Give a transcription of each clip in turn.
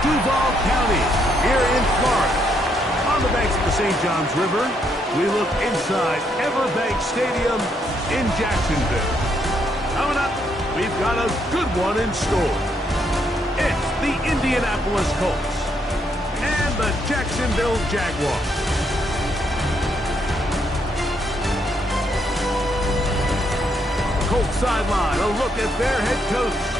Duval County, here in Florida. On the banks of the St. Johns River, we look inside Everbank Stadium in Jacksonville. Coming up, we've got a good one in store. It's the Indianapolis Colts and the Jacksonville Jaguars. Colts sideline, a look at their head coach.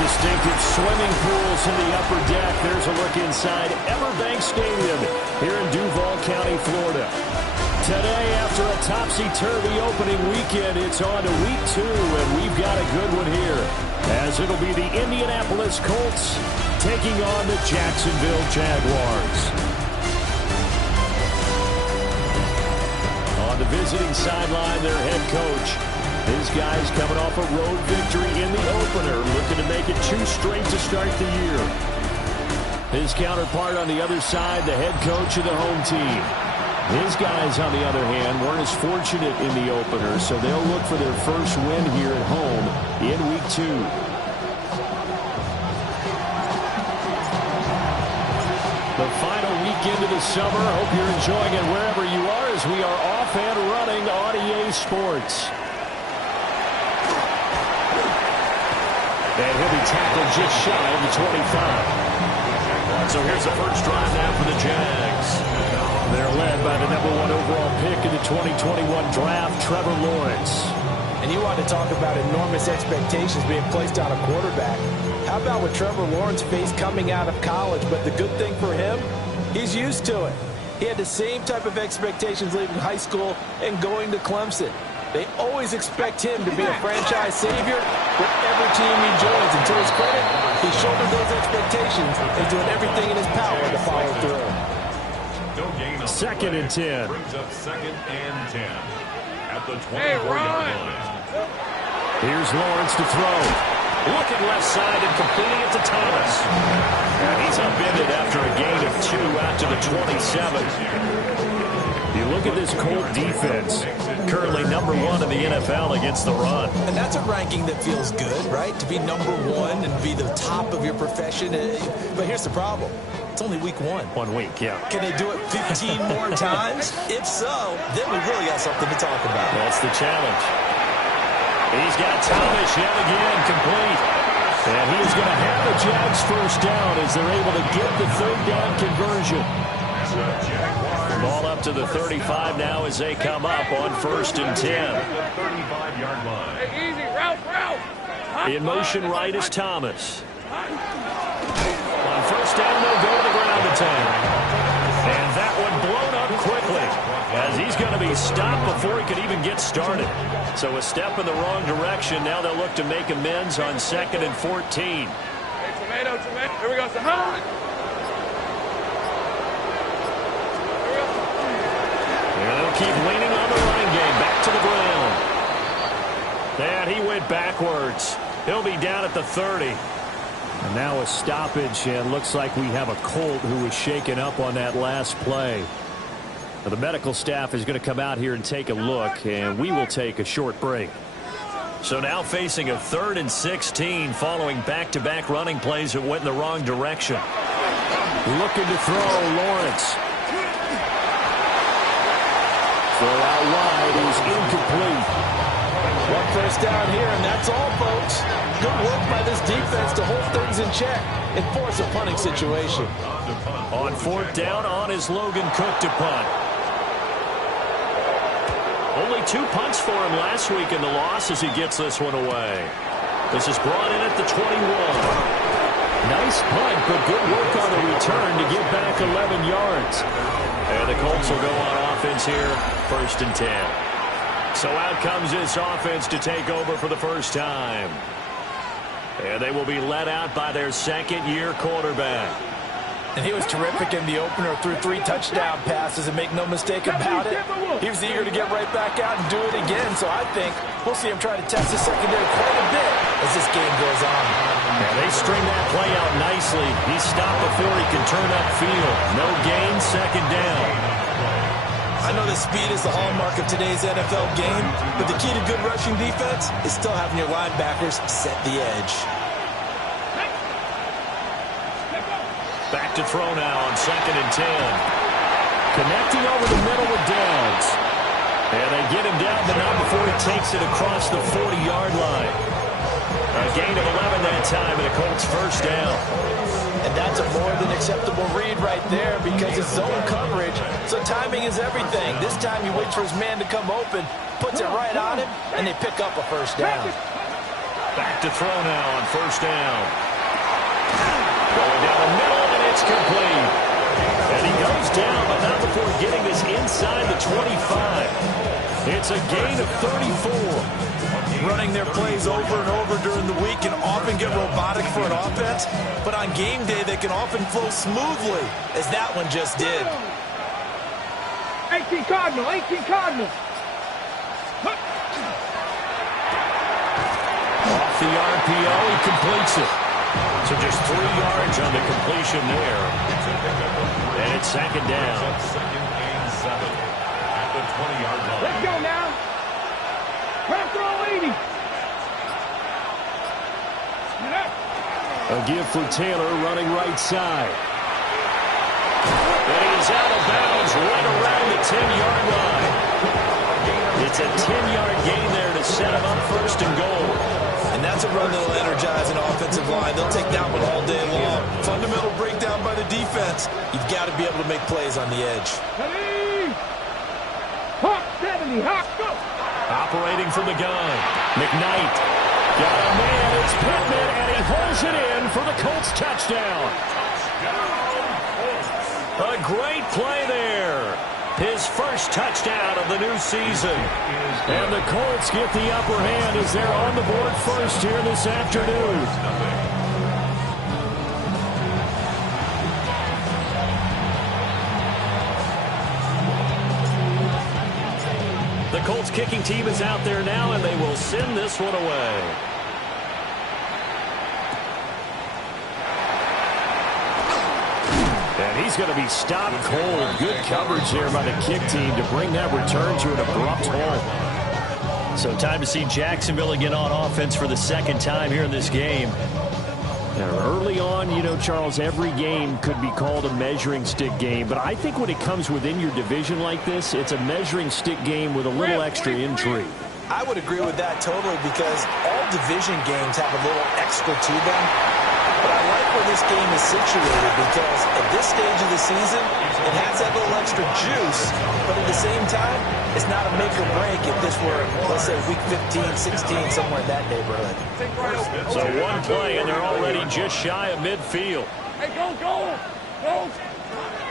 Distinctive swimming pools in the upper deck. There's a look inside Everbank Stadium here in Duval County, Florida. Today, after a topsy-turvy opening weekend, it's on to week 2, and we've got a good one here, as it'll be the Indianapolis Colts taking on the Jacksonville Jaguars. On the visiting sideline, their head coach. His guys coming off a road victory in the opener, looking to make it 2 straight to start the year. His counterpart on the other side, the head coach of the home team. His guys, on the other hand, weren't as fortunate in the opener, so they'll look for their first win here at home in week 2. The final weekend of the summer. Hope you're enjoying it wherever you are, as we are off and running on EA Sports. And he'll be tackled just shy of the 25. So here's the first drive now for the Jags. They're led by the #1 overall pick in the 2021 draft, Trevor Lawrence. And you want to talk about enormous expectations being placed on a quarterback. How about what Trevor Lawrence faced coming out of college? But the good thing for him, he's used to it. He had the same type of expectations leaving high school and going to Clemson. They always expect him to be a franchise savior with every team he joins. And to his credit, he shouldered those expectations and doing everything in his power to follow through. 2nd and 10. Brings up 2nd and 10 at the 24-yard line. Here's Lawrence to throw. Looking left side and completing it to Thomas. And he's upended after a gain of 2 out to the 27. You look at this Colt defense, currently #1 in the NFL against the run. And that's a ranking that feels good, right? To be #1 and be the top of your profession. But here's the problem. It's only week 1. 1 week, yeah. Can they do it 15 more times? If so, then we really got something to talk about. That's the challenge. He's got Thomas yet again complete. And he is going to have the Jags first down as they're able to get the 3rd down conversion. Ball up to the 35 now as they come up on 1st and 10. Easy, route. In motion right is Thomas. On first down, they'll go to the ground attack. And that one blown up quickly as he's going to be stopped before he could even get started. So a step in the wrong direction. Now they'll look to make amends on 2nd and 14. Hey, tomato. Here we go. Sahan. They'll keep leaning on the running game. Back to the ground. And he went backwards. He'll be down at the 30. And now a stoppage, and looks like we have a Colt who was shaken up on that last play. Now, the medical staff is going to come out here and take a look, and we will take a short break. So now facing a 3rd and 16 following back-to-back running plays that went in the wrong direction. Looking to throw, Lawrence. Throw out wide is incomplete. One first down here, and that's all, folks. Good work by this defense to hold things in check and force a punting situation. On 4th down, on is Logan Cook to punt. Only 2 punts for him last week in the loss as he gets this one away. This is brought in at the 21. Nice punt, but good work on the return to get back 11 yards. And the Colts will go on offense here, 1st and 10. So out comes this offense to take over for the first time. And they will be led out by their 2nd-year quarterback. And he was terrific in the opener, threw 3 touchdown passes, and make no mistake about it, he was eager to get right back out and do it again. So I think we'll see him try to test the secondary quite a bit as this game goes on. Yeah, they string that play out nicely. He's stopped before he can turn upfield. No gain, 2nd down. I know that speed is the hallmark of today's NFL game, but the key to good rushing defense is still having your linebackers set the edge. Back to throw now on 2nd and 10. Connecting over the middle with Downs. And they get him down, but not before he takes it across the 40-yard line. A gain of 11 that time, and a Colts first down. And that's a more than acceptable read right there because it's zone coverage, so timing is everything. This time he waits for his man to come open, puts it right on him, and they pick up a first down. Back to throw now on 1st down. Going down the middle, and it's complete. And he goes down, but not before getting this inside the 25. It's a gain of 34. Running their plays over and over during the week can often get robotic for an offense, but on game day they can often flow smoothly, as that one just did. 18 Cardinal. Off the RPO, he completes it. So just 3 yards on the completion there. And it's 2nd down. 2nd and 7 at the 20-yard line. Let's go now. A give for Taylor running right side. And he is out of bounds right around the 10-yard line. It's a 10-yard gain there to set him up 1st and goal. And that's a run that'll energize an offensive line. They'll take that one all day long. Fundamental breakdown by the defense. You've got to be able to make plays on the edge. Hawk 70, Hawk, go! Operating from the gun. McKnight. Got a man. It's Pittman, and he holds it in for the Colts touchdown. A great play there. His first touchdown of the new season. And the Colts get the upper hand as they're on the board first here this afternoon. The Colts kicking team is out there now, and they will send this one away. And he's going to be stopped cold. Good coverage there by the kick team to bring that return to an abrupt halt. So time to see Jacksonville again on offense for the 2nd time here in this game. Now, early on, you know, Charles, every game could be called a measuring stick game. But I think when it comes within your division like this, it's a measuring stick game with a little extra intrigue. I would agree with that totally because all division games have a little extra to them. But but I like where this game is situated because at this stage of the season, it has that little extra juice, but at the same time, it's not a make or break if this were, let's say, week 15, 16, somewhere in that neighborhood. So one play, and they're already just shy of midfield. Hey, go.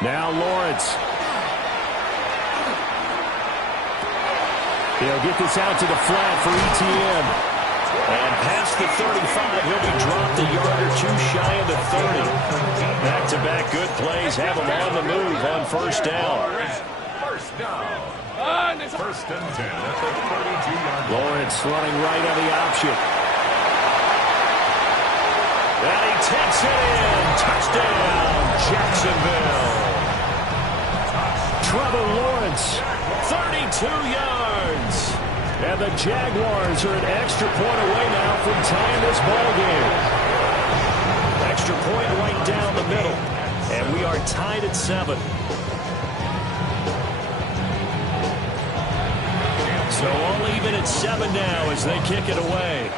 Now Lawrence. He'll get this out to the flat for ETN. And past the 35, he'll be dropped a yard or two shy of the 30. Back-to-back good plays have him on the move on first down. First down. First and 10 at the 32-yard line. Lawrence running right on the option. And he takes it in. Touchdown, Jacksonville. Trevor Lawrence, 32 yards. and the Jaguars are an extra point away now from tying this ball game. Extra point right down the middle, and we are tied at 7. So all even at 7 now as they kick it away.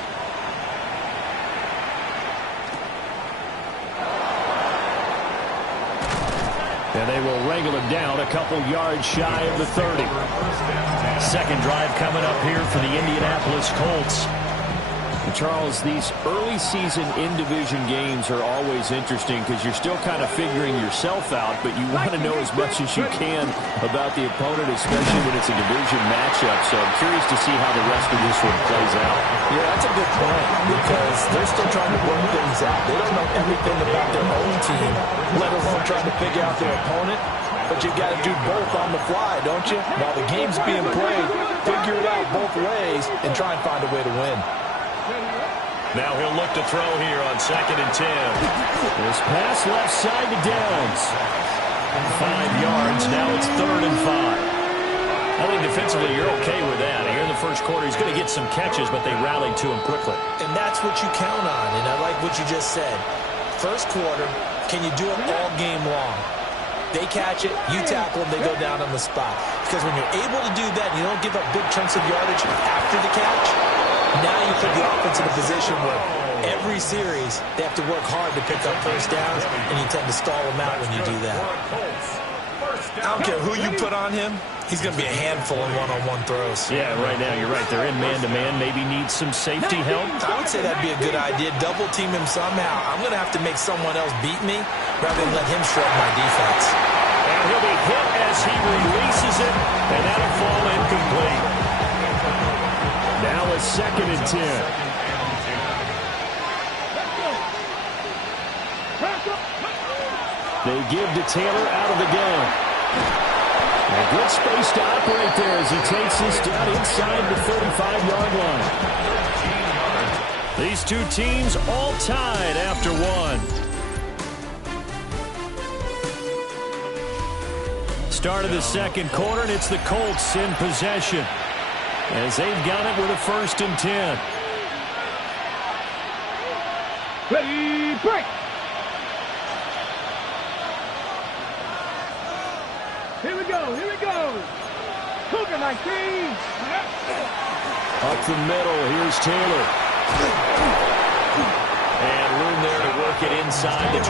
And they will wrangle him down a couple yards shy of the 30. Second drive coming up here for the Indianapolis Colts. And Charles, these early season in-division games are always interesting because you're still kind of figuring yourself out, but you want to know as much as you can about the opponent, especially when it's a division matchup. So I'm curious to see how the rest of this one plays out. Yeah, that's a good point because they're still trying to work things out. They don't know everything about their own team, let alone trying to figure out their opponent. But you got to do both on the fly, don't you? While the game's being played, figure it out both ways and try and find a way to win. Now he'll look to throw here on 2nd and 10. This pass left side to Downs. 5 yards. Now it's 3rd and 5. I think defensively you're okay with that. Here in the first quarter, he's going to get some catches, but they rallied to him quickly. And that's what you count on, and I like what you just said. First quarter, can you do it all game long? They catch it, you tackle them, they go down on the spot. Because when you're able to do that, you don't give up big chunks of yardage after the catch. Now you put the offense in a position where every series they have to work hard to pick up first downs, and you tend to stall them out when you do that. I don't care who you put on him, he's going to be a handful in one-on-one throws. Yeah, right now you're right. They're in man-to-man. Maybe needs some safety help. I would say that'd be a good idea. Double team him somehow. I'm going to have to make someone else beat me rather than let him shred my defense. And he'll be hit as he releases it, and that'll fall incomplete. Now a 2nd and 10. They give to Taylor out of the gun. A good space to operate there as he takes this down inside the 35-yard line. These two teams all tied after 1. Start of the second quarter, and it's the Colts in possession as they've got it with a 1st and 10. Ready, break. Here we go. Cougar 19. Up the middle, here's Taylor. And room there to work it inside the 25.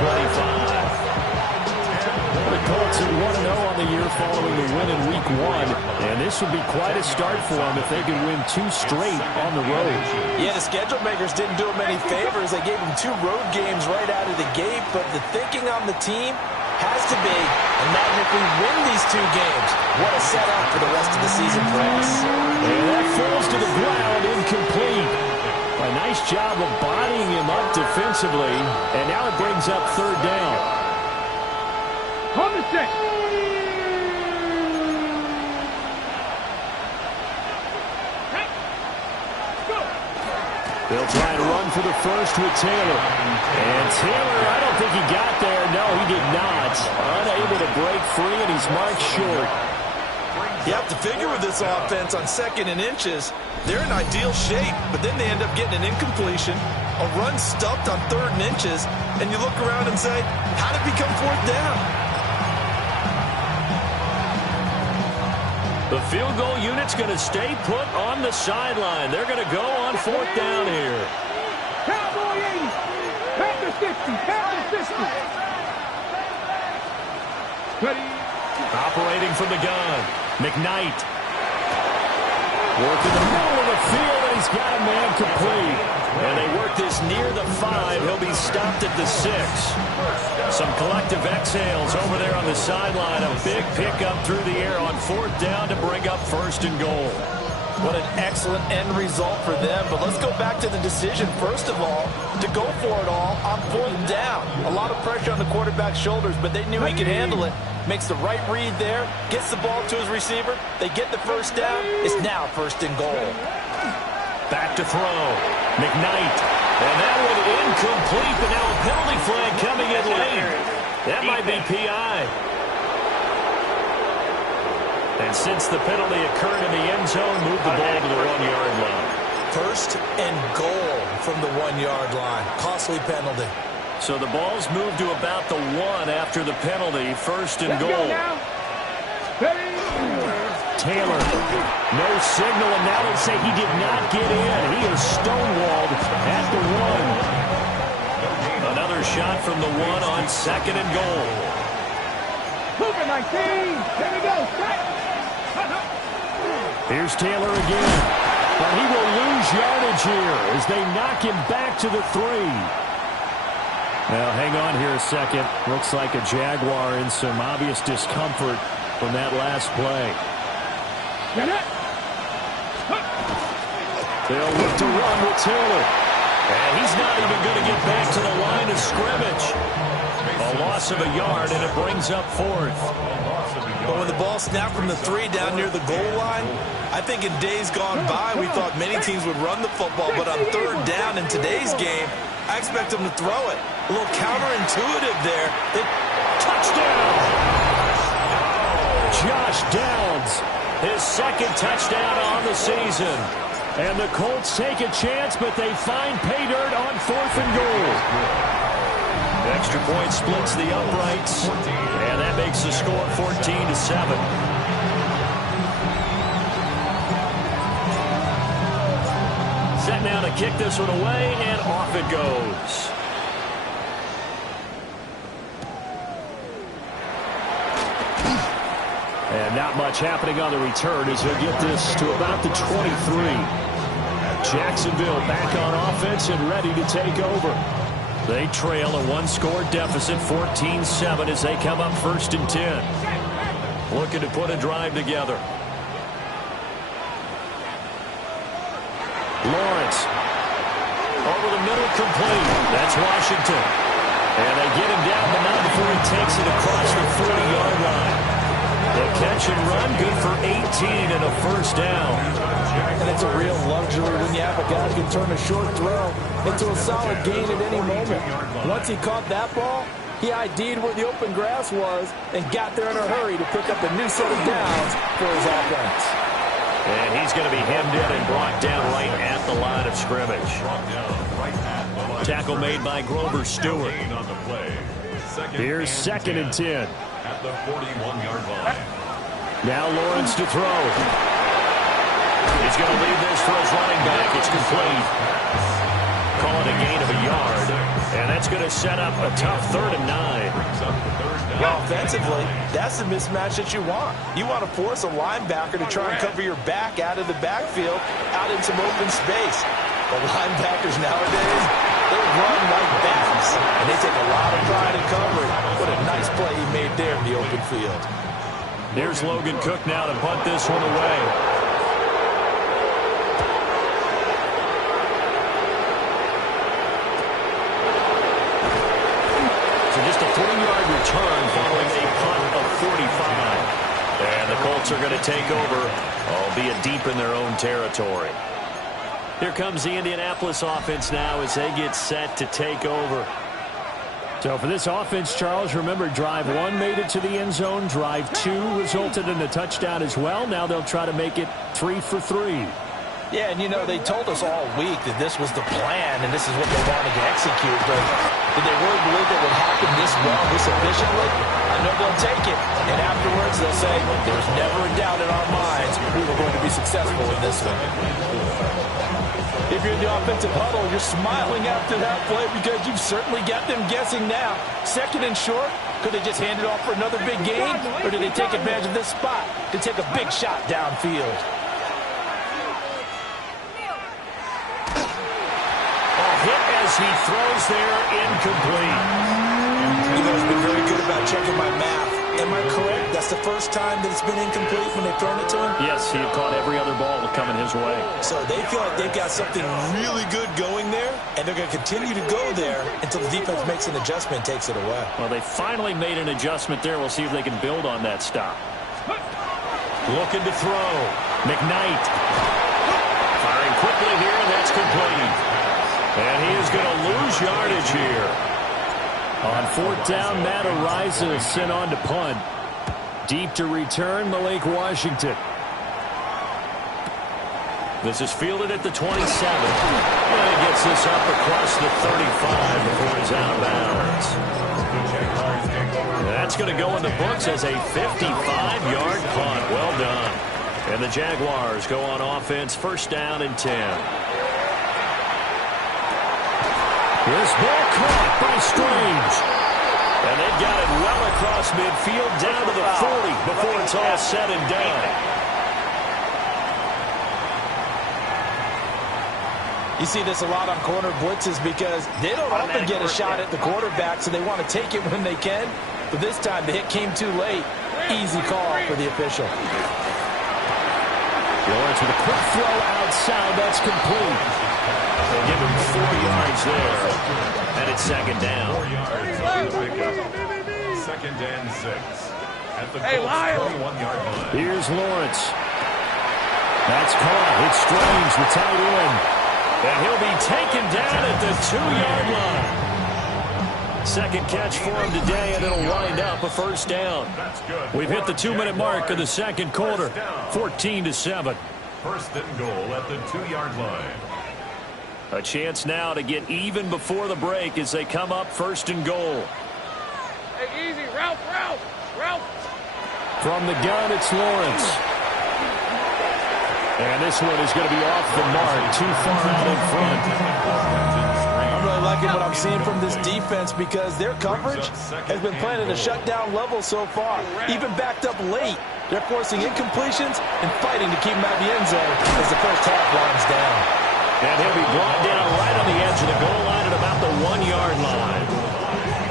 The Colts are 1-0 on the year following the win in Week 1, and this would be quite a start for them if they could win 2 straight on the road. Yeah, the schedule makers didn't do them any favors. They gave them 2 road games right out of the gate, but the thinking on the team has to be, imagine if we win these 2 games. What a setup for the rest of the season for us. And that falls to the ground, incomplete. A nice job of bodying him up defensively, and now it brings up 3rd down. On the set. They'll try and run for the first with Taylor. And Taylor, I don't think he got there. No, he did not. Unable to break free, and he's marked short. You have to figure with this offense on 2nd and inches, they're in ideal shape, but then they end up getting an incompletion, a run stuffed on 3rd and inches, and you look around and say, how did it become 4th down? The field goal unit's going to stay put on the sideline. They're going to go on 4th down here. Cowboy 80. Panthers 50. Pound the 50. Ready. Operating from the gun. McKnight. Work in the middle of the field, and he's got a man complete. And they work this near the 5. He'll be stopped at the 6. Some collective exhales over there on the sideline. A big pickup through the air on 4th down to bring up 1st and goal. What an excellent end result for them. But let's go back to the decision, first of all, to go for it all on 4th down. A lot of pressure on the quarterback's shoulders, but they knew he could handle it. Makes the right read there, gets the ball to his receiver. They get the 1st down. It's now 1st and goal. Back to throw. McKnight. And that one incomplete, but now a penalty flag coming in late. That might be PI. And since the penalty occurred in the end zone, move the ball to the 1-yard line. 1st and goal from the 1-yard line. Costly penalty. So the ball's moved to about the 1 after the penalty. 1st and goal. Taylor. No signal, and now they say he did not get in. He is stonewalled at the 1. Another shot from the 1 on 2nd and goal. Cougar 19. Here we go. Here's Taylor again. But he will lose yardage here as they knock him back to the 3. Now, hang on here a second. Looks like a Jaguar in some obvious discomfort from that last play. They'll look to run with Taylor. And he's not even going to get back to the line of scrimmage. A loss of a yard, and it brings up 4th. But when the ball snapped from the 3 down near the goal line, I think in days gone by, we thought many teams would run the football, but on 3rd down in today's game, I expect them to throw it. A little counterintuitive there. Touchdown! Josh Downs, his 2nd touchdown on the season. And the Colts take a chance, but they find pay dirt on 4th and goal. Extra point splits the uprights, and that makes the score 14-7. Set now to kick this one away, and off it goes. And not much happening on the return as he'll get this to about the 23. Jacksonville back on offense and ready to take over. They trail a 1-score deficit, 14-7, as they come up 1st and 10. Looking to put a drive together. Lawrence. Over the middle, complete. That's Washington. And they get him down, but not before he takes it across the 40-yard line. The catch and run, good for 18 and a 1st down. And it's a real luxury when you have a guy who can turn a short throw into a solid gain at any moment. Once he caught that ball, he ID'd where the open grass was and got there in a hurry to pick up a new set of downs for his offense. And he's going to be hemmed in and brought down right at the line of scrimmage. Tackle made by Grover Stewart. Here's 2nd and 10. At the 41-yard line. Now Lawrence to throw. He's going to leave this for his running back. It's complete. Call it a gain of a yard. And that's going to set up a tough 3rd and 9. Well, offensively, that's the mismatch that you want. You want to force a linebacker to try and cover your back out of the backfield, out in some open space. The linebackers nowadays, they run like bats, and they take a lot of pride in covering. What a nice play he made there in the open field. Here's Logan Cook now to punt this one away. So just a 3-yard return following a punt of 45. And the Colts are going to take over, albeit deep in their own territory. Here comes the Indianapolis offense now as they get set to take over. So for this offense, Charles, remember drive 1 made it to the end zone. Drive 2 resulted in a touchdown as well. Now they'll try to make it 3 for 3. Yeah, and you know, they told us all week that this was the plan and this is what they wanted to execute. But did they really believe it would happen this well, this efficiently? I know they'll take it. And afterwards they'll say, there's never a doubt in our minds we were going to be successful in this one. If you're in the offensive huddle, you're smiling after that play because you've certainly got them guessing now. Second and short, could they just hand it off for another big gain? Or do they take advantage of this spot to take a big shot downfield? A hit as he throws there, incomplete. You guys have been very good about checking my math. Am I correct? That's the first time that it's been incomplete when they've thrown it to him? Yes, he had caught every other ball coming his way. So they feel like they've got something really good going there, and they're going to continue to go there until the defense makes an adjustment and takes it away. Well, they finally made an adjustment there. We'll see if they can build on that stop. Looking to throw. McKnight. Firing quickly here, and that's complete. And he is going to lose yardage here. On fourth down, Matt Araiza is sent on to punt. Deep to return, Malik Washington. This is fielded at the 27. And he gets this up across the 35 before he's out of bounds. That's going to go in the books as a 55-yard punt. Well done. And the Jaguars go on offense, first down and 10. This ball caught by Strange. And they've got it well across midfield down to the 40 before it's all said and done. You see this a lot on corner blitzes because they don't often get a shot at the quarterback, so they want to take it when they can. But this time the hit came too late. Easy call for the official. Lawrence with a quick throw outside. That's complete. They'll give him 4 yards there. And it's second down. 4 yards on the pickup. Second and 6. At the 21-yard line. Here's Lawrence. That's caught. It's Strange, the tight end. And he'll be taken down at the 2-yard line. Second catch for him today, and it'll wind up a first down. That's good. We've hit the 2-minute mark of the second quarter. 14-7. First and goal at the 2-yard line. A chance now to get even before the break as they come up first and goal. Hey, easy. Ralph. From the gun, it's Lawrence. And this one is going to be off the mark, too far out in front. I'm really liking what I'm seeing from this defense because their coverage has been playing at a shutdown level so far. Even backed up late, they're forcing incompletions and fighting to keep them out of the end zone as the first half winds down. And he'll be brought down right on the edge of the goal line at about the 1-yard line.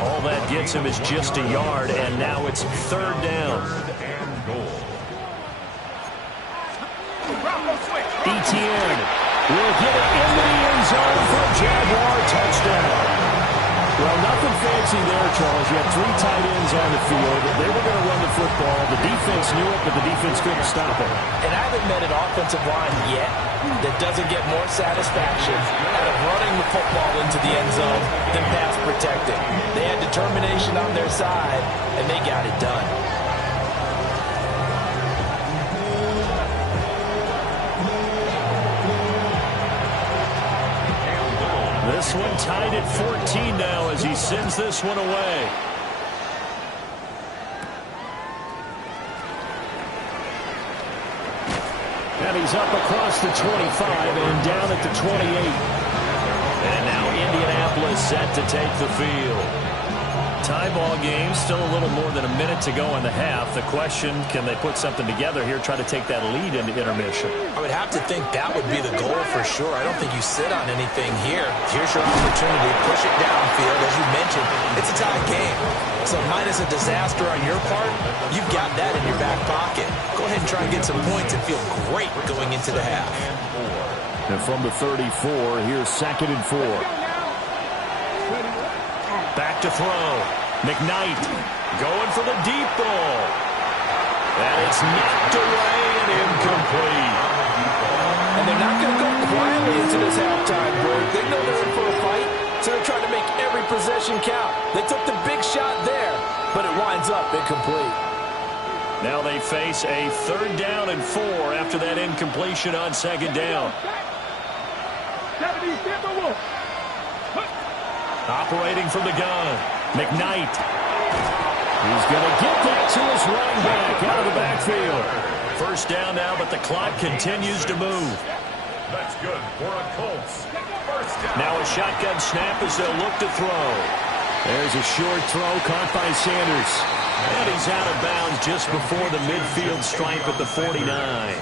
All that gets him is just a yard, and now it's third down. Etienne will get it into the end zone for a Jaguar touchdown. Well, nothing fancy there, Charles. You had 3 tight ends on the field. They were going to run the football. The defense knew it, but the defense couldn't stop it. And I haven't met an offensive line yet that doesn't get more satisfaction out of running the football into the end zone than pass protecting. They had determination on their side, and they got it done. This one tied at 14 now as he sends this one away. And he's up across the 25 and down at the 28. And now Indianapolis set to take the field. Tie ball game, still a little more than a minute to go in the half. The question, can they put something together here, try to take that lead into intermission? I would have to think that would be the goal for sure. I don't think you sit on anything here. Here's your opportunity. Push it downfield. As you mentioned, it's a tie game. So minus a disaster on your part, you've got that in your back pocket. Go ahead and try and get some points and feel great going into the half. And from the 34, here's second and 4. Back to throw. McKnight going for the deep ball. And it's knocked away and incomplete. And they're not going to go quietly into this halftime break. They know they're in for a fight, so they're trying to make every possession count. They took the big shot there, but it winds up incomplete. Now they face a third down and 4 after that incompletion on second down. Operating from the gun, McKnight. He's going to get that to his running back out of the backfield. First down now, but the clock continues to move. That's good for a Colts. First down. Now a shotgun snap as they'll look to throw. There's a short throw caught by Sanders. And he's out of bounds just before the midfield stripe at the 49.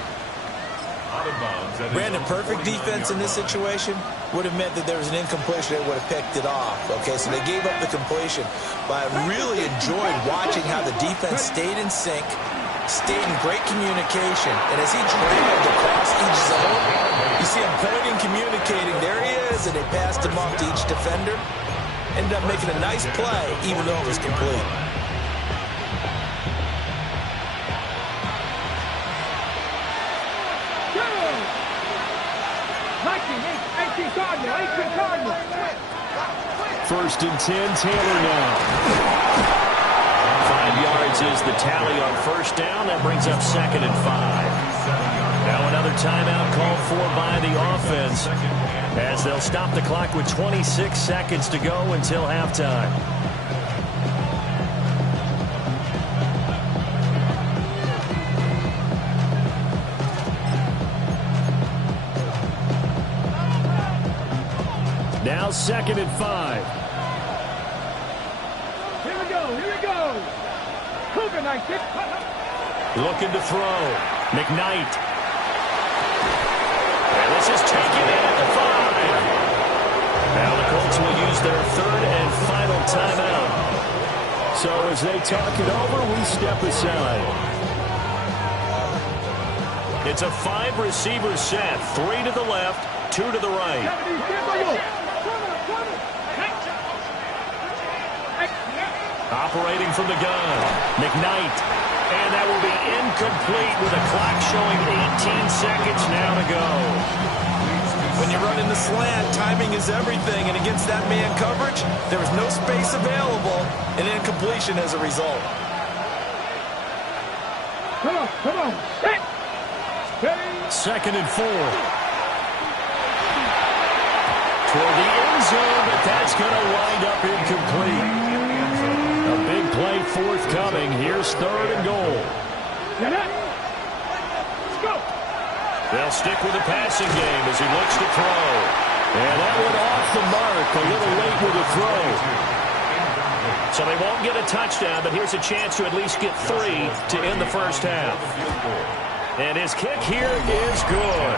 Brandon, perfect defense in this situation would have meant that there was an incompletion that would have picked it off. Okay, so they gave up the completion. But I really enjoyed watching how the defense stayed in sync, stayed in great communication. And as he dragged across each zone, you see him pointing, communicating. There he is, and they passed him off to each defender. Ended up making a nice play, even though it was complete. First and 10, Taylor now. 5 yards is the tally on first down. That brings up 2nd and 5. Now another timeout called for by the offense, as they'll stop the clock with 26 seconds to go until halftime. Now 2nd and 5. Here we go. Cougar 19. Looking to throw. McKnight. And this is taken in at the 5. Now the Colts will use their 3rd and final timeout. So as they talk it over, we step aside. It's a 5-receiver set. 3 to the left, 2 to the right. Operating from the gun, McKnight, and that will be incomplete with a clock showing 18 seconds now to go. When you run in the slant, timing is everything, and against that man coverage, there was no space available, and incompletion as a result. Come on. Hey. 2nd and 4. Toward the end zone, but that's going to wind up incomplete. A big play forthcoming. Here's 3rd and goal. Let's go. They'll stick with the passing game as he looks to throw. And that went off the mark a little late with the throw. So they won't get a touchdown, but here's a chance to at least get 3 to end the first half. And his kick here is good.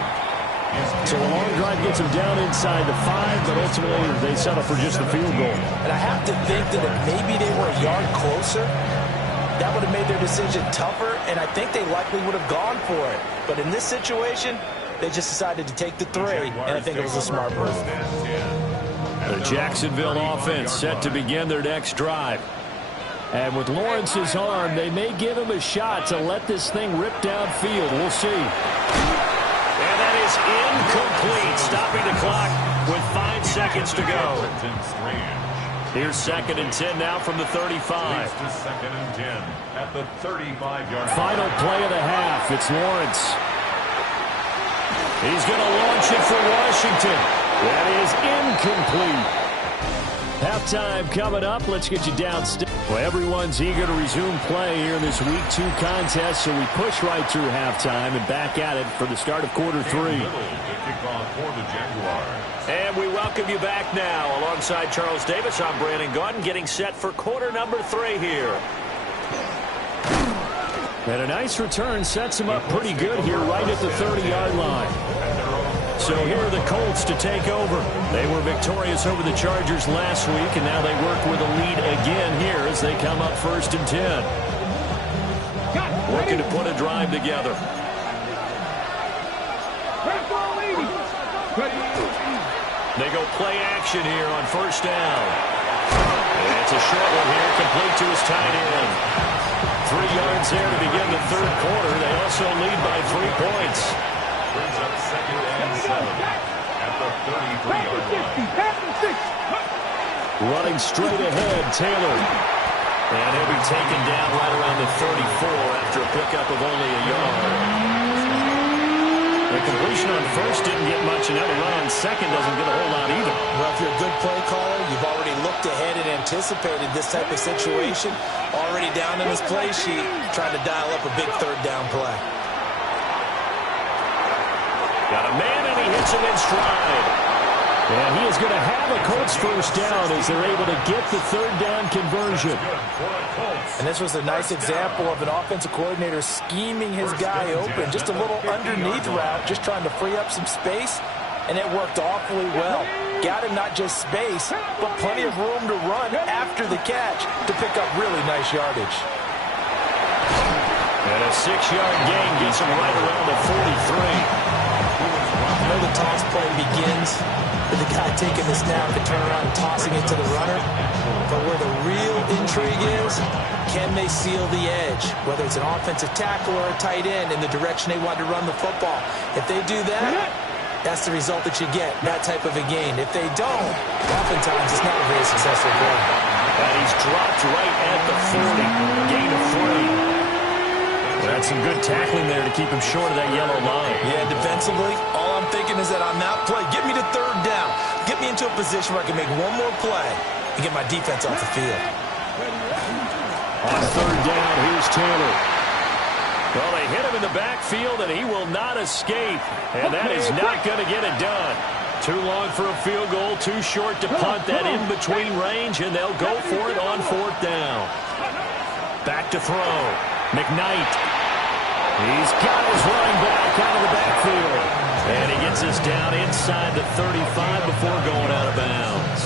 So a long drive gets him down inside the 5, but ultimately they settle for just the field goal. And I have to think that if maybe they were a yard closer, that would have made their decision tougher, and I think they likely would have gone for it. But in this situation, they just decided to take the 3, and I think it was a smart move. The Jacksonville offense set to begin their next drive. And with Lawrence's arm, they may give him a shot to let this thing rip downfield. We'll see. And that is incomplete, stopping the clock with 5 seconds to go. Here's 2nd and 10 now from the 35. 2nd and 10 at the 35-yard line. Final play of the half. It's Lawrence. He's going to launch it for Washington. That is incomplete. Halftime coming up. Let's get you downstairs. Well, everyone's eager to resume play here in this Week 2 contest, so we push right through halftime and back at it for the start of quarter 3. And we welcome you back now. Alongside Charles Davis, I'm Brandon Gaudin, getting set for quarter number 3 here. And a nice return sets him up pretty good here right at the 30-yard line. So here are the Colts to take over. They were victorious over the Chargers last week, and now they work with a lead again here as they come up 1st and 10. Looking to put a drive together. They go play action here on 1st down. And it's a short one here, complete to his tight end. 3 yards there to begin the 3rd quarter. They also lead by 3 points. Brings up 2nd and 7 at the 33-yard line. Running straight ahead, Taylor. And he'll be taken down right around the 34 after a pickup of only a yard. The completion on 1st didn't get much, and the run on 2nd doesn't get a whole lot either. Well, if you're a good play caller, you've already looked ahead and anticipated this type of situation. Already down in his play sheet, trying to dial up a big 3rd down play. Got a man, and he hits passing in stride. And he is going to have a Colts first down as they're able to get the third down conversion. And this was a nice example of an offensive coordinator scheming his guy open. Just a little underneath route, just trying to free up some space, and it worked awfully well. Got him not just space, but plenty of room to run after the catch to pick up really nice yardage. And a 6-yard gain gets him right around the 43. I know the toss play begins with the guy taking the snap and turn around and tossing it to the runner. But where the real intrigue is, can they seal the edge? Whether it's an offensive tackle or a tight end in the direction they want to run the football. If they do that, that's the result that you get, that type of a gain. If they don't, oftentimes it's not a very successful play. And he's dropped right at the 40. Gain of 3. That's some good tackling there to keep him short of that yellow line. Yeah, defensively, all I'm thinking is that on that play, get me to third down. Get me into a position where I can make one more play and get my defense off the field. On third down, here's Taylor. Well, they hit him in the backfield, and he will not escape. And that is not going to get it done. Too long for a field goal, too short to punt that in-between range, and they'll go for it on fourth down. Back to throw. McKnight. He's got his running back out of the backfield. And he gets us down inside the 35 before going out of bounds.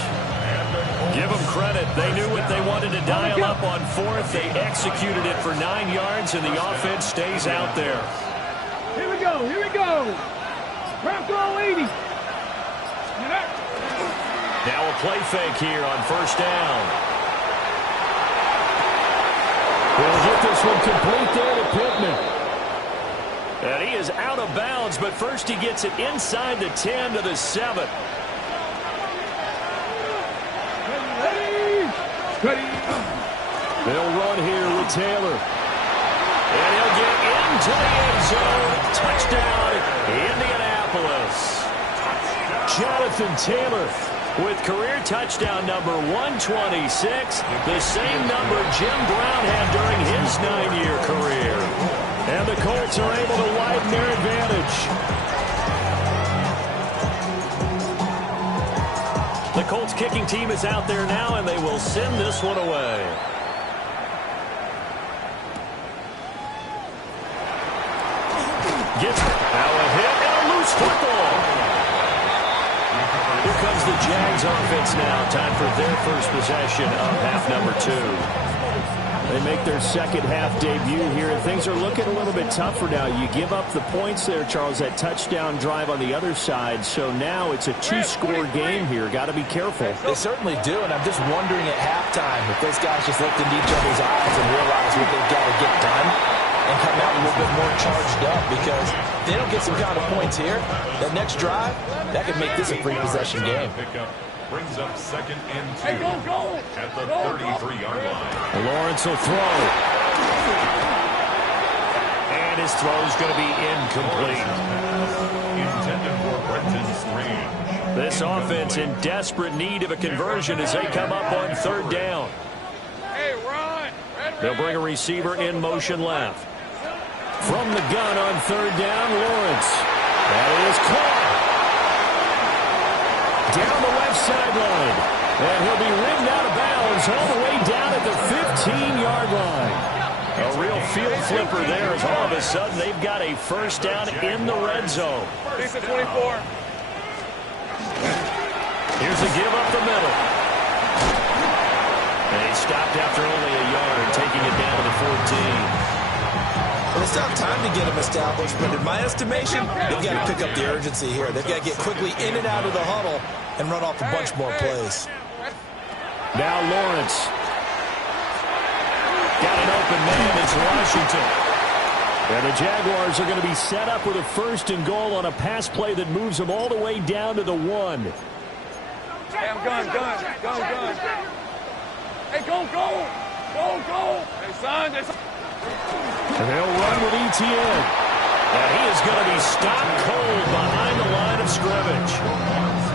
Give them credit. They knew what they wanted to dial up on fourth. They executed it for 9 yards, and the offense stays out there. Here we go. Here we go. Bronco 80. Now a play fake here on first down. We'll get this one complete there to Pittman. And he is out of bounds, but first he gets it inside the 10 to the 7. They'll run here with Taylor. And he'll get into the end zone. Touchdown, Indianapolis. Jonathan Taylor with career touchdown number 126, the same number Jim Brown had during his 9-year career. And the Colts are able to widen their advantage. The Colts kicking team is out there now, and they will send this one away. Gets now a hit and a loose football. Here comes the Jags offense now. Time for their first possession of half number 2. They make their second half debut here, and things are looking a little bit tougher now. You give up the points there, Charles, that touchdown drive on the other side. So now it's a 2-score game here. Got to be careful. They certainly do, and I'm just wondering at halftime if those guys just looked into each other's eyes and realize what they've got to get done and come out a little bit more charged up, because if they don't get some kind of points here, that next drive, that could make this a free possession game. Brings up second and 2 at the 33-yard line. Lawrence will throw. And his throw is going to be incomplete. Intended for Brenton Strange. This offense in desperate need of a conversion as they come up on third down. They'll bring a receiver in motion left. From the gun on third down, Lawrence. That is caught. Down the left sideline. And he'll be ridden out of bounds all the way down at the 15-yard line. A real field flipper there as all of a sudden they've got a first down in the red zone. Here's a 24. Here's a give up the middle. And he stopped after only a yard, taking it down to the 14. Well, it's not time to get them established, but in my estimation, they've got to pick up the urgency here. They've got to get quickly in and out of the huddle and run off a bunch more plays. Now Lawrence. Got an open man. It's Washington. And the Jaguars are going to be set up with a first and goal on a pass play that moves them all the way down to the 1. Hey, I'm gun. Hey, go. Hey, son. And they'll run with Etienne. And he is going to be stopped cold behind the line of scrimmage.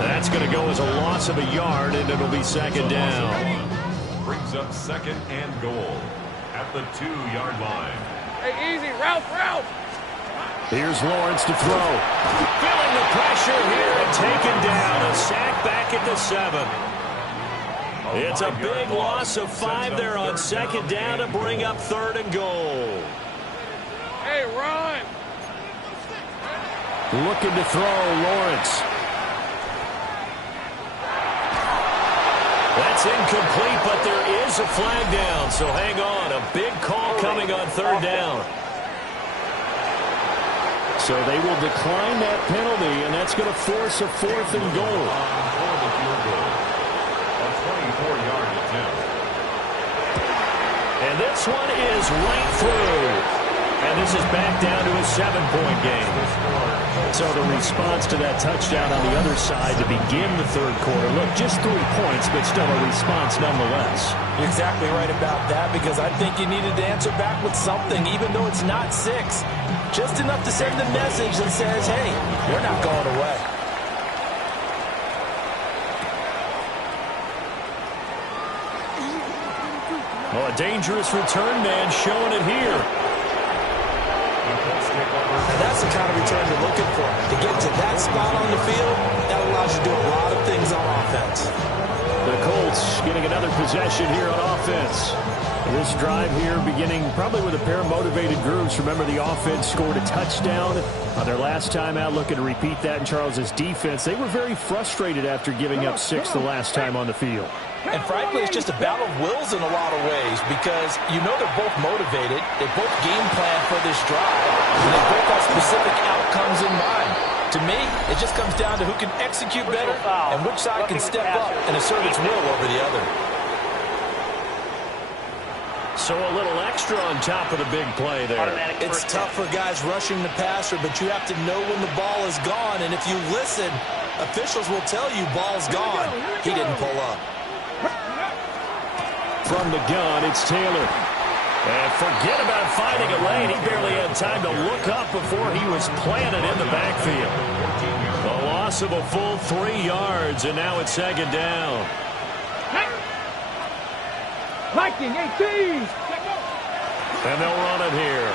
That's going to go as a loss of a yard, and it'll be second down. Brings up second and goal at the 2-yard line. Hey, easy. Ralph. Here's Lawrence to throw. Feeling the pressure here and taken down. A sack back at the 7. It's a big loss of 5 there on second down to bring up 3rd and goal. Hey, run! Looking to throw, Lawrence. That's incomplete, but there is a flag down, so hang on. A big call coming on 3rd down. So they will decline that penalty, and that's going to force a 4th and goal. A 24-yard attempt. And this one is right through. And this is back down to a 7-point game. So the response to that touchdown on the other side to begin the 3rd quarter. Look, just 3 points, but still a response nonetheless. You're exactly right about that, because I think you needed to answer back with something, even though it's not 6. Just enough to send the message that says, hey, we're not going away. Well, a dangerous return man showing it here. And that's the kind of return you're looking for. To get to that spot on the field, that allows you to do a lot of things on offense. The Colts getting another possession here on offense. This drive here beginning probably with a pair of motivated groups. Remember, the offense scored a touchdown on their last time out. Looking to repeat that in Charles's defense. They were very frustrated after giving up 6 the last time on the field. And frankly, it's just a battle of wills in a lot of ways, because you know they're both motivated. They both game plan for this drive, and they both have specific outcomes in mind. To me, it just comes down to who can execute better and which side can step up and assert its will over the other. So a little extra on top of the big play there. It's tough for guys rushing the passer, but you have to know when the ball is gone. And if you listen, officials will tell you ball's gone. He didn't pull up. From the gun, it's Taylor. And forget about finding a lane. He barely had time to look up before he was planted in the backfield. A loss of a full 3 yards, and now it's 2nd down. Viking 18. And they'll run it here.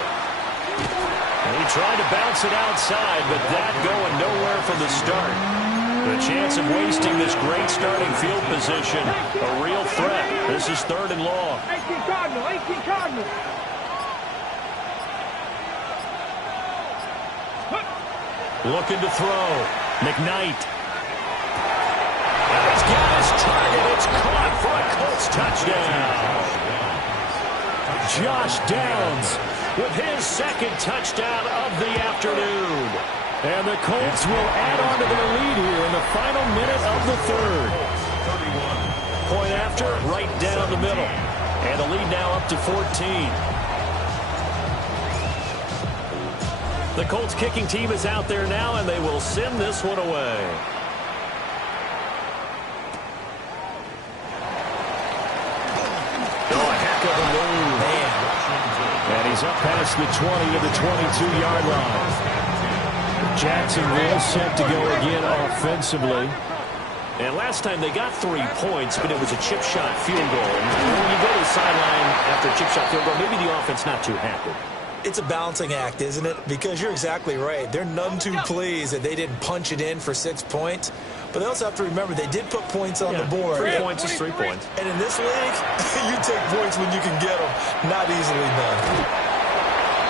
And he tried to bounce it outside, but that going nowhere from the start. The chance of wasting this great starting field position, a real threat. This is 3rd and long. 18 Cardinal, 18 Cardinal. Looking to throw. McKnight. He's got his target. It's caught for a Colts touchdown. Josh Downs with his 2nd touchdown of the afternoon. And the Colts will add on to their lead here in the final minute of the 3rd. Point after, right down the middle. And the lead now up to 14. The Colts kicking team is out there now, and they will send this one away. Oh, a heck of a move. Man. And he's up past the 20 to the 22-yard line. Jacksonville set to go again offensively. And last time they got 3 points, but it was a chip shot field goal. And when you go to the sideline after a chip shot field goal, maybe the offense not too happy. It's a balancing act, isn't it? Because you're exactly right. They're none too pleased that they didn't punch it in for 6 points. But they also have to remember they did put points on the board. 3 points is 3 points. And in this league, you take points when you can get them. Not easily done.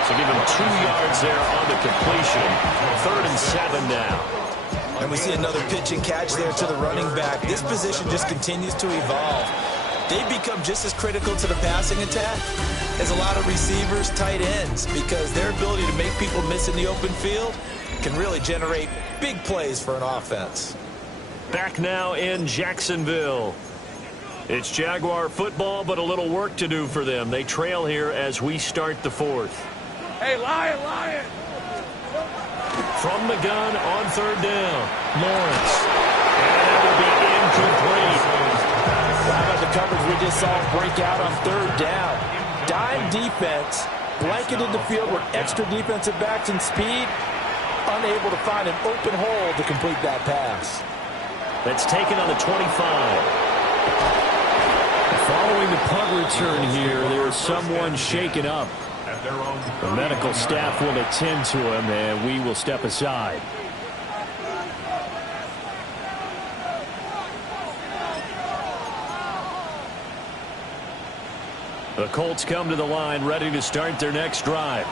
So give him 2 yards there on the completion. 3rd and 7 now. And we see another pitch and catch there to the running back. This position just continues to evolve. They become just as critical to the passing attack as a lot of receivers, tight ends, because their ability to make people miss in the open field can really generate big plays for an offense. Back now in Jacksonville. It's Jaguar football, but a little work to do for them. They trail here as we start the 4th. Hey, Lion! From the gun on 3rd down. Lawrence. And that will be incomplete. How about the coverage we just saw break out on 3rd down? Dime defense, blanketed the field with extra defensive backs and speed, unable to find an open hole to complete that pass. That's taken on the 25. Following the punt return here, there's someone shaken up. at their own. The medical staff will attend to him, and we will step aside. The Colts come to the line, ready to start their next drive.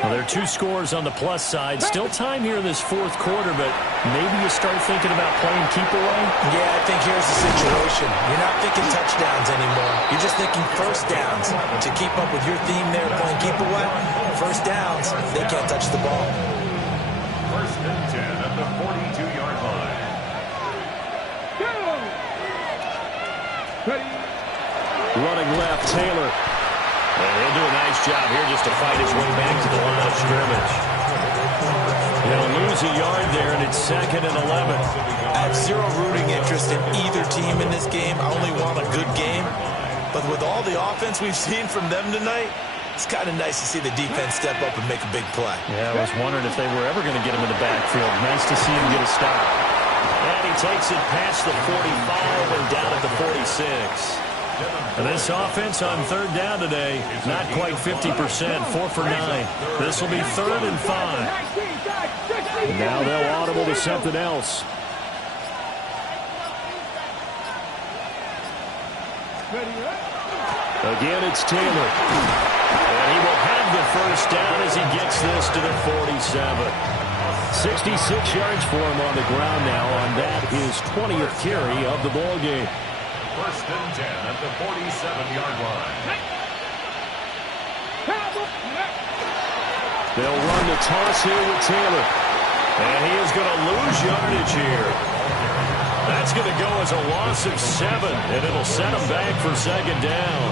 Well, there are 2 scores on the plus side. Still time here in this fourth quarter, but maybe you start thinking about playing keep away? Yeah, I think here's the situation. You're not thinking touchdowns anymore. You're just thinking first downs. To keep up with your theme there, playing keep away, first downs, they can't touch the ball. First and 10 at the 42-yard line. Running left, Taylor. And he'll do a nice job here just to fight his way back to the line of scrimmage. He'll lose a yard there, and it's 2nd and 11. I have zero rooting interest in either team in this game. I only want a good game. But with all the offense we've seen from them tonight, it's kind of nice to see the defense step up and make a big play. Yeah, I was wondering if they were ever going to get him in the backfield. Nice to see him get a stop. And he takes it past the 45 and down at the 46. And this offense on 3rd down today, not quite 50%, 4 for 9. This will be 3rd and 5. And now they'll audible to something else. Again, it's Taylor. And he will have the first down as he gets this to the 47. 66 yards for him on the ground now on that, his 20th carry of the ball game. First and 10 at the 47-yard line. They'll run the toss here with Taylor. And he is going to lose yardage here. That's going to go as a loss of 7, and it'll set him back for 2nd down.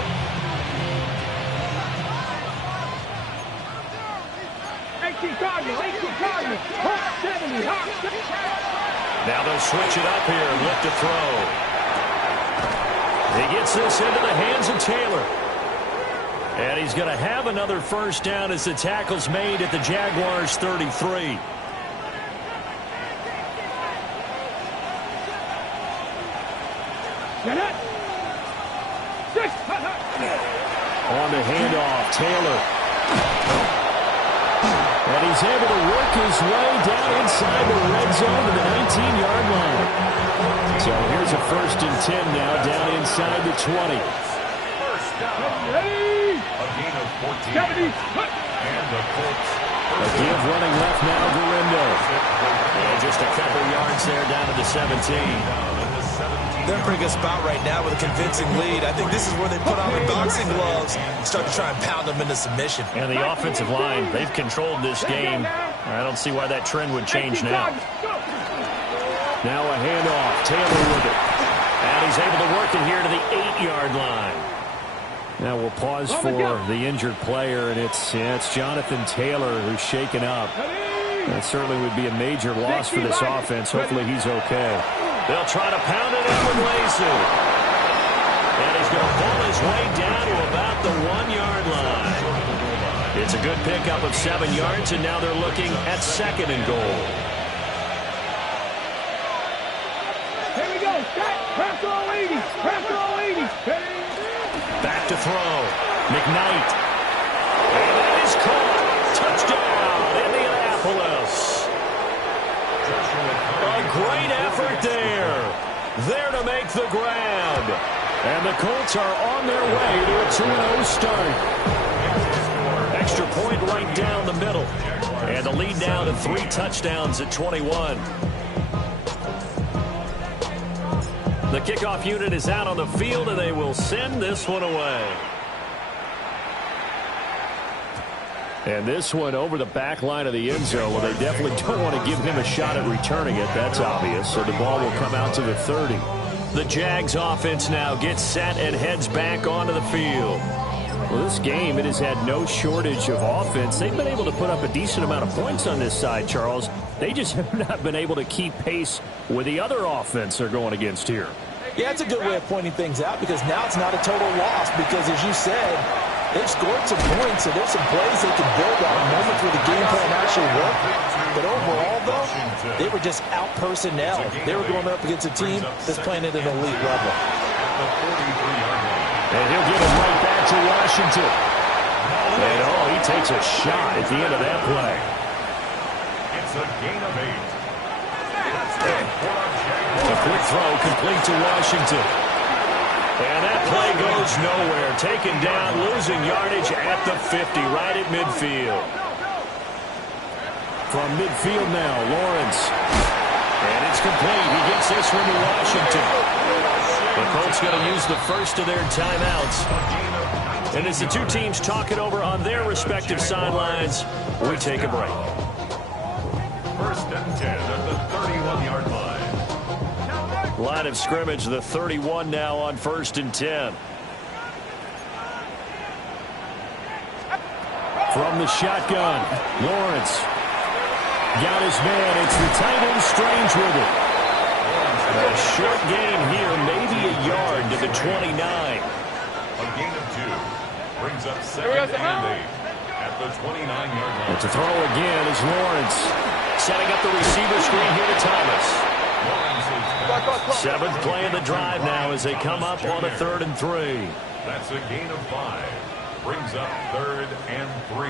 Now they'll switch it up here and look to throw. He gets this into the hands of Taylor. And he's going to have another first down as the tackle's made at the Jaguars' 33. On the handoff, Taylor. And he's able to work his way down inside the red zone to the 19-yard line. So here's a 1st and 10 now down inside the 20. First down. A gain of 14. And the Colts. A give running left now, Gurindo. And just a couple yards there down to the 17. They're in a pretty good spot right now with a convincing lead. I think this is where they put on the boxing gloves and start to try and pound them into submission. And the offensive line, they've controlled this game. I don't see why that trend would change now. Now a handoff, Taylor with it. And he's able to work it here to the 8-yard line. Now we'll pause for the injured player, and it's Jonathan Taylor who's shaken up. That certainly would be a major loss for this offense. Hopefully he's okay. They'll try to pound it in with Lacy. And he's going to pull his way down to about the 1-yard line. It's a good pickup of 7 yards, and now they're looking at 2nd and goal. Here we go. Press all 80. Press all 80. Back to throw. McKnight. And that is caught. Touchdown, Indianapolis. A great effort there. There to make the grab. And the Colts are on their way to a 2-0 start. Extra point right down the middle. And the lead down to 3 touchdowns at 21. The kickoff unit is out on the field, and they will send this one away. And this one over the back line of the end zone. Well, they definitely don't want to give him a shot at returning it. That's obvious. So the ball will come out to the 30. The Jags offense now gets set and heads back onto the field. Well, this game, it has had no shortage of offense. They've been able to put up a decent amount of points on this side, Charles. They just have not been able to keep pace with the other offense they're going against here. Yeah, it's a good way of pointing things out because now it's not a total loss because, as you said, they've scored some points, so there's some plays they can build on, moments where the game plan actually worked. But overall, though, they were just out-personnel. They were going up against a team that's playing at an elite level. And he'll give it right back to Washington. And he takes a shot at the end of that play. It's a gain of 8. A quick throw complete to Washington. And that play goes nowhere. Taken down, losing yardage at the 50, right at midfield. From midfield now, Lawrence. And it's complete. He gets this one to Washington. The Colts going to use the first of their timeouts. And as the two teams talk it over on their respective sidelines, we take a break. First and 10 at the 31-yard line. Line of scrimmage, the 31 now on 1st and 10. From the shotgun, Lawrence. Got his man. It's the tight end Strange with it. A short gain here, maybe a yard to the 29. A gain of 2. Brings up 2nd and 8 at the 29-yard line. And to throw again is Lawrence. Setting up the receiver screen here to Thomas. 7th play of the drive now as they come up on a 3rd and 3. That's a gain of 5. Brings up 3rd and 3.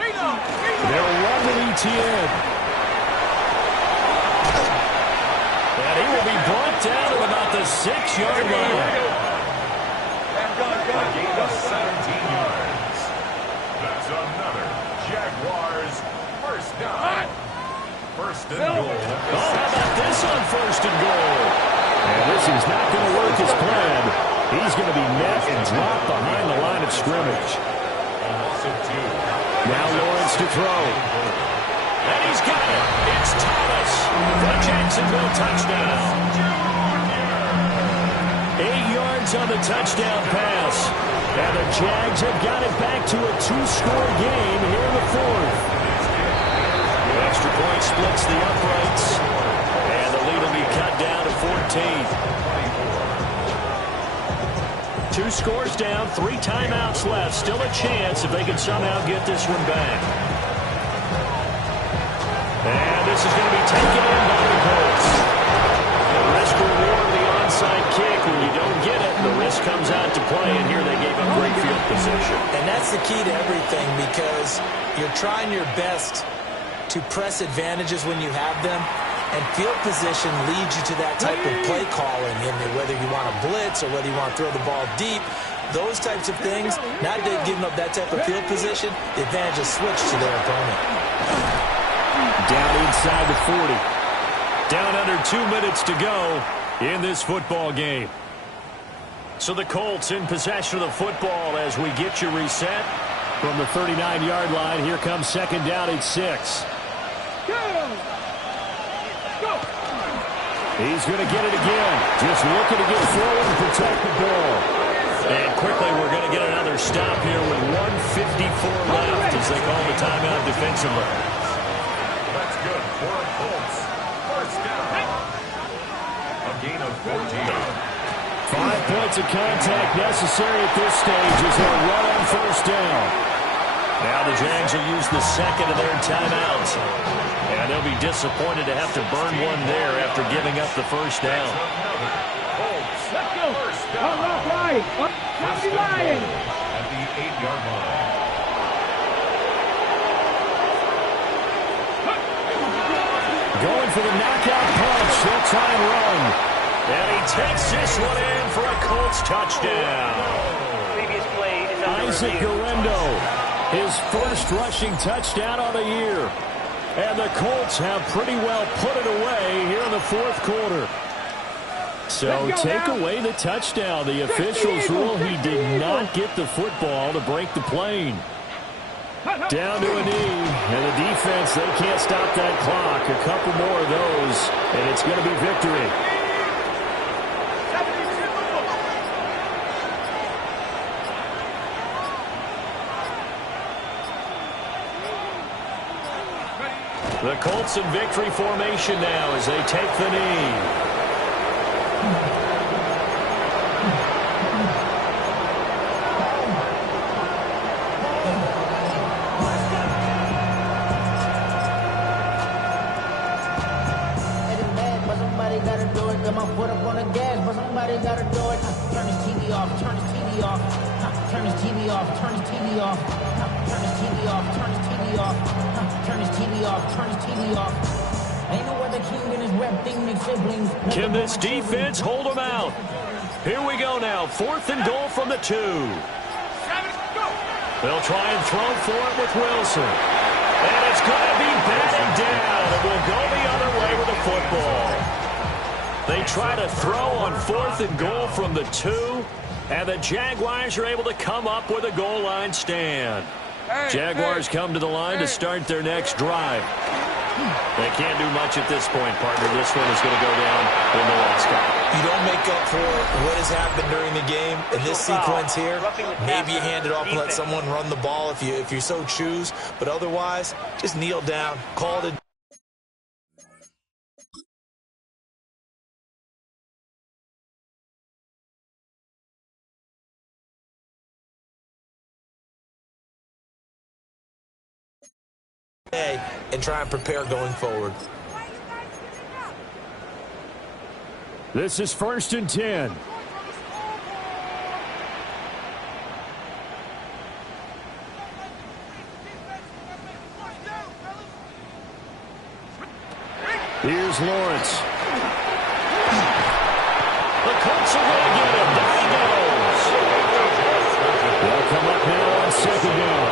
They'll run with Etienne. And he will be brought down at about the 6-yard line. A gain of 17 yards. That's another Jaguars first down. First and goal. Oh, how about this on 1st and goal? And this is not going to work as planned. He's going to be met and dropped behind the line of scrimmage. A loss of 2. Now Lawrence to throw. And he's got it. It's Thomas for Jacksonville touchdown. 8 yards on the touchdown pass. And the Jags have got it back to a 2-score game here in the 4th. The extra point splits the uprights. And the lead will be cut down to 14. 2 scores down, 3 timeouts left. Still a chance if they can somehow get this one back. And this is going to be taken in by the Colts. The risk reward of the onside kick. When you don't get it, the risk comes out to play. And here they gave up great field position. And that's the key to everything, because you're trying your best to press advantages when you have them. And field position leads you to that type of play calling, and whether you want to blitz or whether you want to throw the ball deep, those types of things, now that they've given up that type of field position, the advantage is switched to their opponent. Down inside the 40. Down under 2 minutes to go in this football game. So the Colts in possession of the football as we get you reset. From the 39-yard line, here comes 2nd down at 6. He's going to get it again. Just looking to get forward and protect the ball. And quickly, we're going to get another stop here with 1:54 left as they call the timeout defensively. That's good for the Colts. First down. A gain of 14. 5 points of contact necessary at this stage as they run on 1st down. Now the Jags will use the 2nd of their timeouts. And they'll be disappointed to have to burn one there after giving up the 1st down. Let's go. Up, Ryan. Up, Ryan. At the 8-yard line. Going for the knockout punch. They'll try and run. And he takes this one in for a Colts touchdown. Previous play is under Isaac review. Guerendo, his first rushing touchdown on the year. And the Colts have pretty well put it away here in the 4th quarter. So take away the touchdown. The officials rule he did not get the football to break the plane. Down to a knee, and the defense, they can't stop that clock. A couple more of those, and it's going to be victory. The Colts in victory formation now as they take the knee. Turn his TV off. Turn his TV off, turn his TV off. Turn his TV off, turn his TV off. Turn his TV off, turn his TV off. Ain't no other king in his rep thing than siblings. Can this defense hold them out? Here we go now. 4th and goal from the 2. They'll try and throw for it with Wilson. And it's going to be batted down. It will go the other way with the football. They try to throw on 4th and goal from the 2. And the Jaguars are able to come up with a goal line stand. Jaguars come to the line to start their next drive. They can't do much at this point, partner. This one is going to go down in the last couple. You don't make up for what has happened during the game. In this sequence here, maybe you hand it off and let someone run the ball if you so choose. But otherwise, just kneel down, call it. And try and prepare going forward. This is 1st and 10. Here's Lawrence. The Colts are going to get him. There he goes. They'll come up now on 2nd down.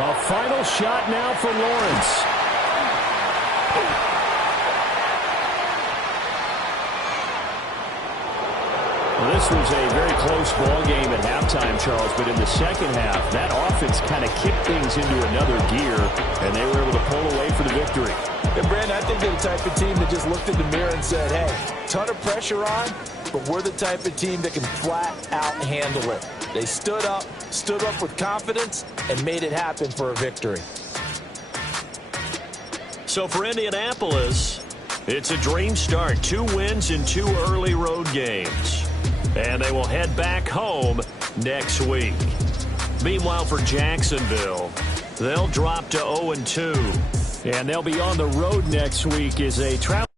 A final shot now for Lawrence. Well, this was a very close ball game at halftime, Charles, but in the second half, that offense kind of kicked things into another gear, and they were able to pull away for the victory. And Brandon, I think they're the type of team that just looked in the mirror and said, hey, ton of pressure on, but we're the type of team that can flat out handle it. They stood up with confidence, and made it happen for a victory. So for Indianapolis, it's a dream start. 2 wins in 2 early road games. And they will head back home next week. Meanwhile, for Jacksonville, they'll drop to 0-2. And they'll be on the road next week as a travel.